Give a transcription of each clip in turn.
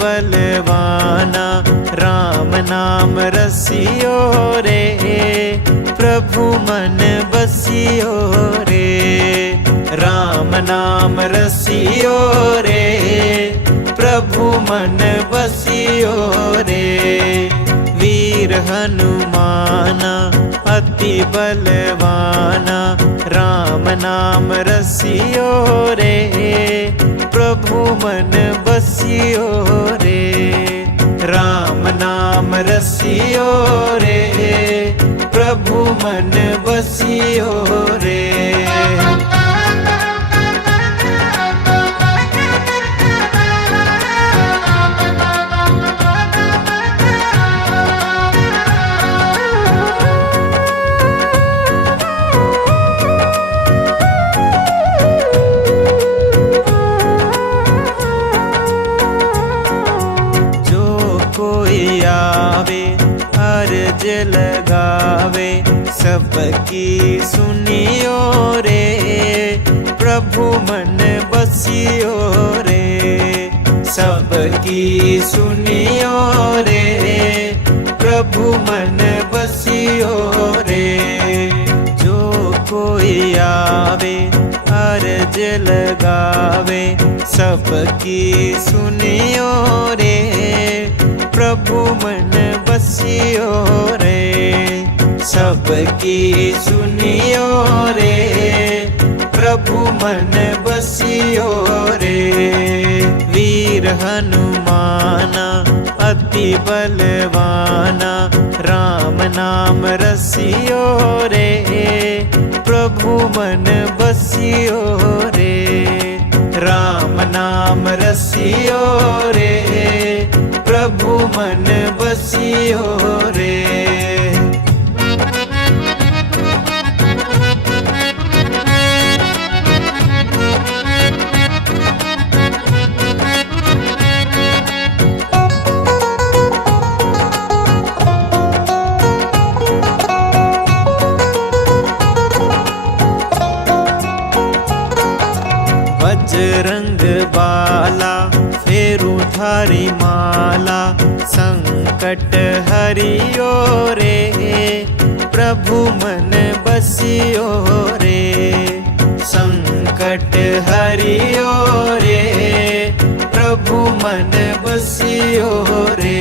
बलवाना राम नाम रसियो रे, प्रभु मन बसियो रे। राम नाम रसियो रे, प्रभु मन बसियो रे। वीर हनुमाना अति बलवाना राम नाम रसियो रे, प्रभु मन बसियो रे। राम नाम रसियो रे, प्रभु मन बसियो रे। अर्ज लगावे सबकी सुनियो रे, प्रभु मन बसियो रे। सबकी सुनियो रे, प्रभु मन बसियो रे। जो कोई आवे अर्ज लगावे सबकी सुनियो रे, प्रभु मन बसियो रे। सबकी सुनियो रे, प्रभु मन बसियो रे। वीर हनुमाना अति बलवाना राम नाम रसियो रे, प्रभु मन बसियो रे। राम नाम रसियो रे, प्रभु मन बसियो रे। बजरंग बाला फेरू थारी माला, संकट हरियो रे, प्रभु मन बसियो रे। संकट हरियो रे, प्रभु मन बसियो रे।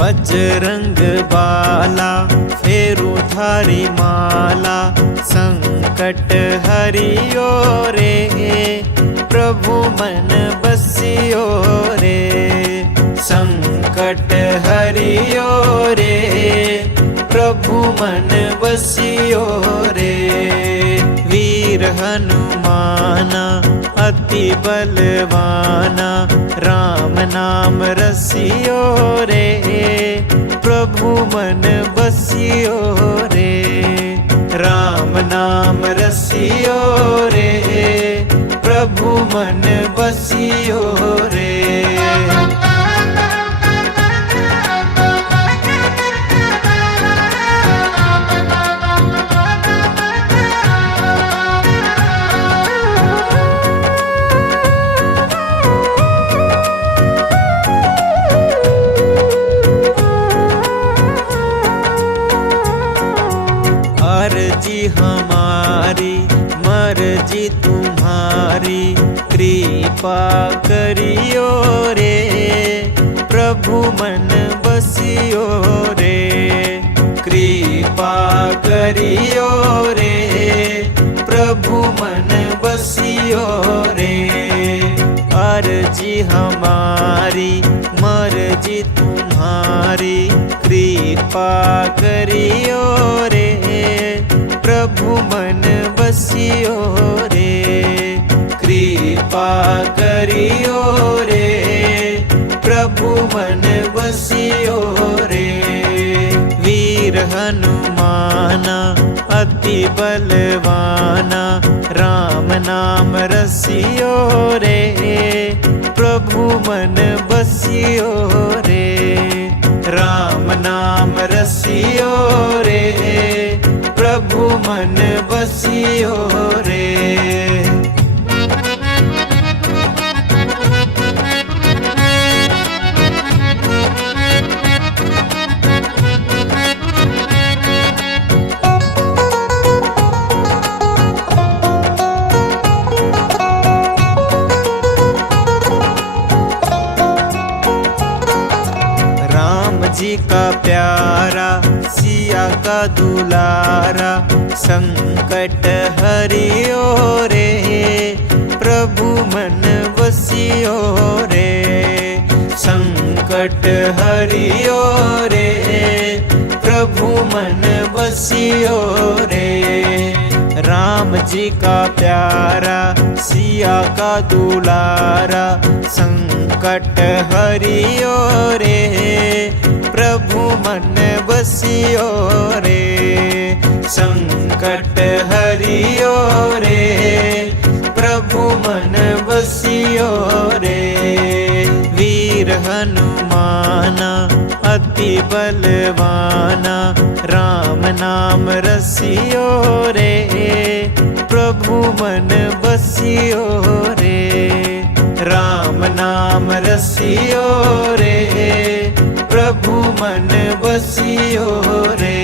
बजरंग बाला फेरू थारी माला, संकट हरियो रे, प्रभु मन बसियो रे। संकट हरियो रे, प्रभु मन बसियो रे। वीर हनुमाना अति बलवाना राम नाम रसियो रे, प्रभु मन बसियो रे। राम नाम रसियो रे, प्रभु मन बसियो रे। अर्जी हमारी मर्जी तुम्हारी, कृपा करियो रे, प्रभु मन बसियो रे। कृपा करियो रे, प्रभु मन बसियो रे। अर्जी हमारी मर्जी तुम्हारी, कृपा करियो रे, प्रभु मन बसियो रे। कृपा करियो रे, प्रभु मन बसियो रे। वीर हनुमाना अति बलवाना राम नाम रसियो रे, प्रभु मन बसियो रे। राम नाम रसियो रे, प्रभु मन बसियो रे। जी का प्यारा सिया का दुलारा संकट हरियो रे प्रभु मन बसियो रे संकट हरियो रे प्रभु मन बसियो रे राम जी का प्यारा सिया का दुलारा संकट हरियो रे प्रभु मन बसियो रे संकट हरियो रे प्रभु मन बसियो रे वीर हनुमाना अति बलवाना राम नाम रसियो रे प्रभु मन बसियो रे राम नाम रसियो रे प्रभु मन बसियो रे।